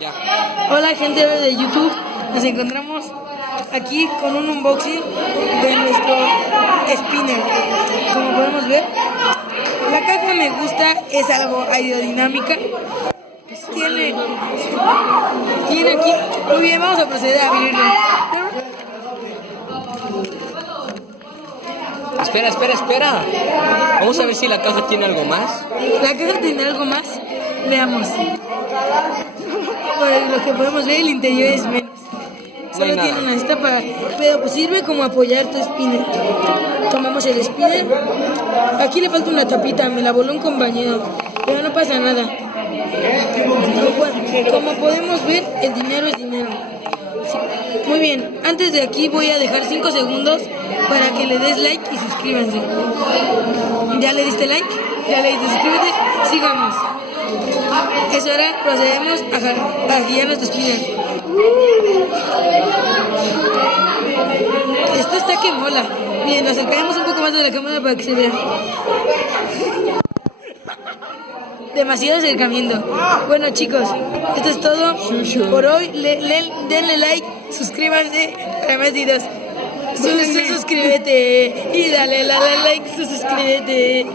Ya. Hola gente de YouTube, nos encontramos aquí con un unboxing de nuestro spinner. Como podemos ver, la caja me gusta, es algo aerodinámica. Tiene aquí, muy bien, vamos a proceder a abrirlo. Espera. Vamos a ver si la caja tiene algo más. La caja tiene algo más, veamos. Por lo que podemos ver, el interior es menos. No hay Solo tiene nada. una esta pero pues sirve como apoyar tu spinner. Tomamos el spinner. Aquí le falta una tapita, me la voló un compañero, pero no pasa nada. Como podemos ver, el dinero es dinero. Sí. Muy bien, antes de aquí voy a dejar 5 segundos para que le des like y suscríbanse. ¿Ya le diste like? ¿Ya le diste suscríbete? Sigamos. Es hora, procedemos a guiar nuestro spinner. Esto está que mola. Bien, nos acercaremos un poco más de la cámara para que se vea. Demasiado acercamiento. Bueno chicos, esto es todo por hoy. Denle like, suscríbanse para más videos. Suscríbete y dale like, suscríbete.